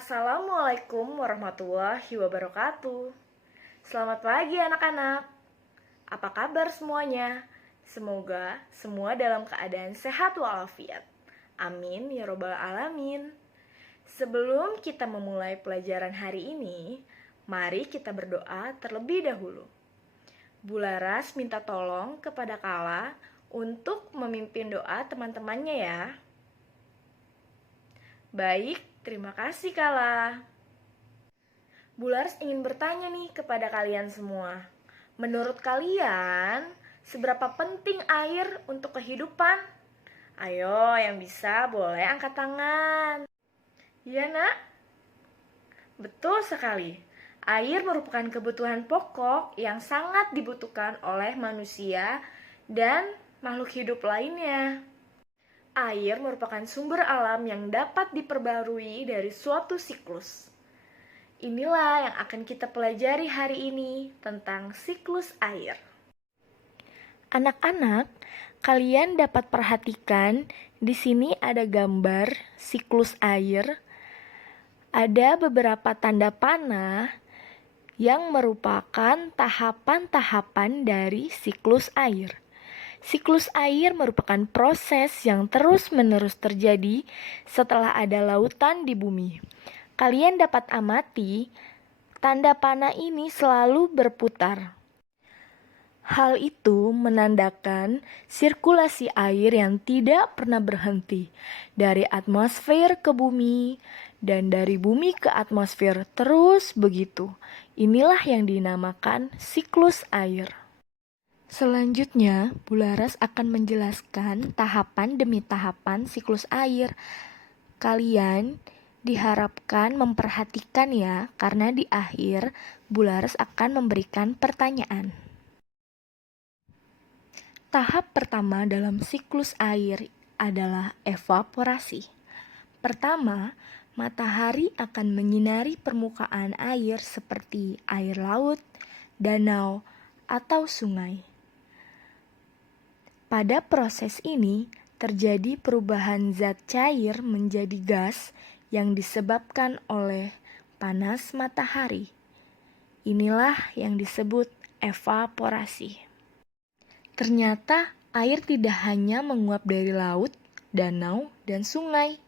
Assalamualaikum warahmatullahi wabarakatuh. Selamat pagi anak-anak. Apa kabar semuanya? Semoga semua dalam keadaan sehat walafiat. Amin ya robbal alamin. Sebelum kita memulai pelajaran hari ini, mari kita berdoa terlebih dahulu. Bularas minta tolong kepada Kala untuk memimpin doa teman-temannya ya. Baik, terima kasih Kala. Bularas ingin bertanya nih kepada kalian semua. Menurut kalian, seberapa penting air untuk kehidupan? Ayo, yang bisa boleh angkat tangan. Iya nak? Betul sekali. Air merupakan kebutuhan pokok yang sangat dibutuhkan oleh manusia dan makhluk hidup lainnya. Air merupakan sumber alam yang dapat diperbarui dari suatu siklus. Inilah yang akan kita pelajari hari ini tentang siklus air. Anak-anak, kalian dapat perhatikan di sini ada gambar siklus air. Ada beberapa tanda panah yang merupakan tahapan-tahapan dari siklus air. Siklus air merupakan proses yang terus-menerus terjadi setelah ada lautan di bumi. Kalian dapat amati, tanda panah ini selalu berputar. Hal itu menandakan sirkulasi air yang tidak pernah berhenti dari atmosfer ke bumi dan dari bumi ke atmosfer terus begitu. Inilah yang dinamakan siklus air. Selanjutnya, Bularas akan menjelaskan tahapan demi tahapan siklus air. Kalian diharapkan memperhatikan ya, karena di akhir Bularas akan memberikan pertanyaan. Tahap pertama dalam siklus air adalah evaporasi. Pertama, matahari akan menyinari permukaan air seperti air laut, danau, atau sungai. Pada proses ini, terjadi perubahan zat cair menjadi gas yang disebabkan oleh panas matahari. Inilah yang disebut evaporasi. Ternyata air tidak hanya menguap dari laut, danau, dan sungai.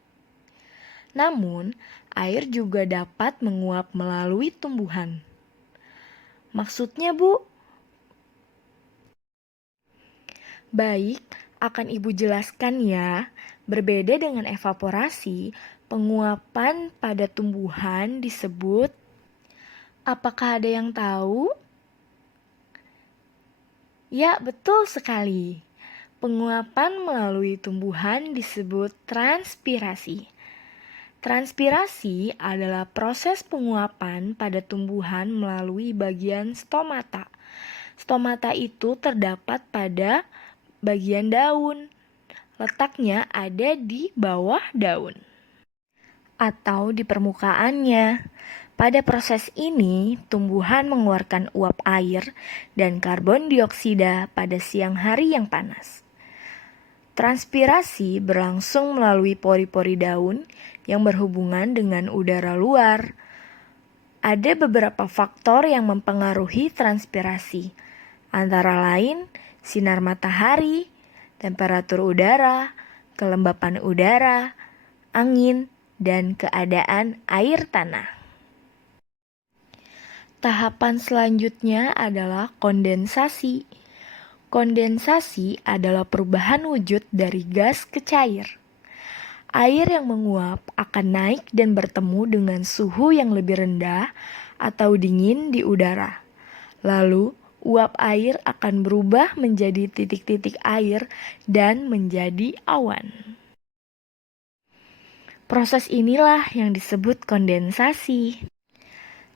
Namun, air juga dapat menguap melalui tumbuhan. Maksudnya, Bu? Baik, akan Ibu jelaskan ya. Berbeda dengan evaporasi, penguapan pada tumbuhan disebut, apakah ada yang tahu? Ya, betul sekali. Penguapan melalui tumbuhan disebut transpirasi. Transpirasi adalah proses penguapan pada tumbuhan melalui bagian stomata. Stomata itu terdapat pada bagian daun. Letaknya ada di bawah daun atau di permukaannya. Pada proses ini, tumbuhan mengeluarkan uap air dan karbon dioksida pada siang hari yang panas. Transpirasi berlangsung melalui pori-pori daun yang berhubungan dengan udara luar. Ada beberapa faktor yang mempengaruhi transpirasi, antara lain sinar matahari, temperatur udara, kelembapan udara, angin, dan keadaan air tanah. Tahapan selanjutnya adalah kondensasi. Kondensasi adalah perubahan wujud dari gas ke cair. Air yang menguap akan naik dan bertemu dengan suhu yang lebih rendah atau dingin di udara. Lalu, uap air akan berubah menjadi titik-titik air dan menjadi awan. Proses inilah yang disebut kondensasi.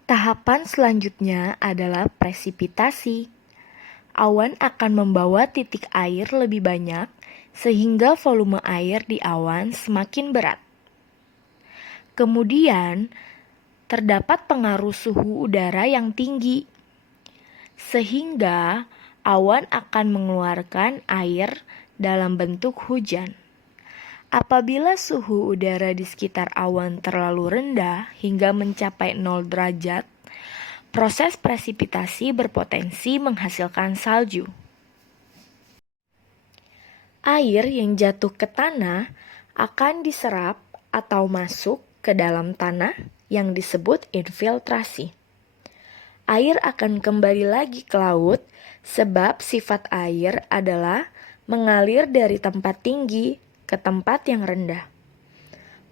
Tahapan selanjutnya adalah presipitasi. Awan akan membawa titik air lebih banyak sehingga volume air di awan semakin berat. Kemudian, terdapat pengaruh suhu udara yang tinggi, sehingga awan akan mengeluarkan air dalam bentuk hujan. Apabila suhu udara di sekitar awan terlalu rendah hingga mencapai 0 derajat, proses presipitasi berpotensi menghasilkan salju. Air yang jatuh ke tanah akan diserap atau masuk ke dalam tanah yang disebut infiltrasi. Air akan kembali lagi ke laut sebab sifat air adalah mengalir dari tempat tinggi ke tempat yang rendah.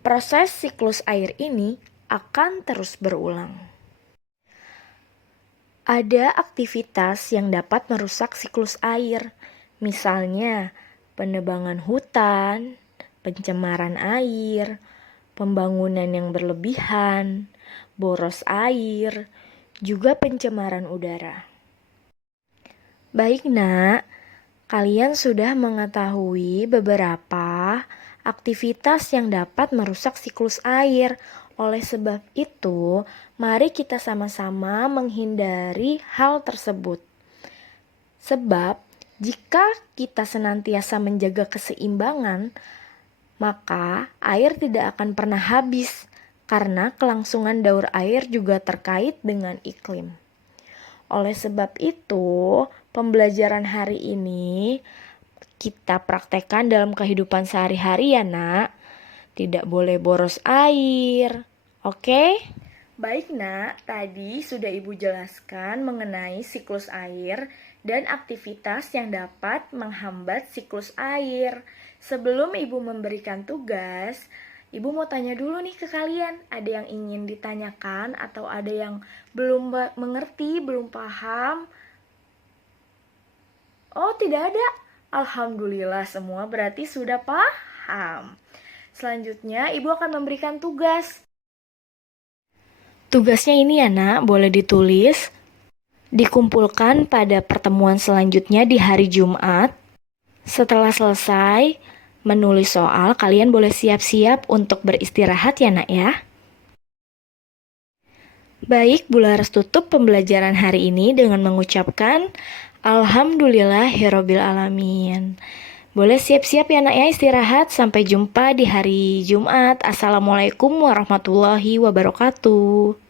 Proses siklus air ini akan terus berulang. Ada aktivitas yang dapat merusak siklus air, misalnya penebangan hutan, pencemaran air, pembangunan yang berlebihan, boros air, juga pencemaran udara. Baik, Nak. Kalian sudah mengetahui beberapa aktivitas yang dapat merusak siklus air. Oleh sebab itu, mari kita sama-sama menghindari hal tersebut. Sebab, jika kita senantiasa menjaga keseimbangan, maka air tidak akan pernah habis, karena kelangsungan daur air juga terkait dengan iklim. Oleh sebab itu, pembelajaran hari ini kita praktekkan dalam kehidupan sehari-hari ya, Nak. Tidak boleh boros air. Oke? Baik, Nak. Tadi sudah Ibu jelaskan mengenai siklus air dan aktivitas yang dapat menghambat siklus air. Sebelum Ibu memberikan tugas, Ibu mau tanya dulu nih ke kalian, ada yang ingin ditanyakan atau ada yang belum mengerti, belum paham? Oh, tidak ada. Alhamdulillah semua berarti sudah paham. Selanjutnya, Ibu akan memberikan tugas. Tugasnya ini ya, Nak, boleh ditulis. Dikumpulkan pada pertemuan selanjutnya di hari Jumat. Setelah selesai menulis soal, kalian boleh siap-siap untuk beristirahat ya, Nak ya. Baik, Bu Laras tutup pembelajaran hari ini dengan mengucapkan Alhamdulillahirabbil alamin. Boleh siap-siap ya, Nak ya, istirahat. Sampai jumpa di hari Jumat. Assalamualaikum warahmatullahi wabarakatuh.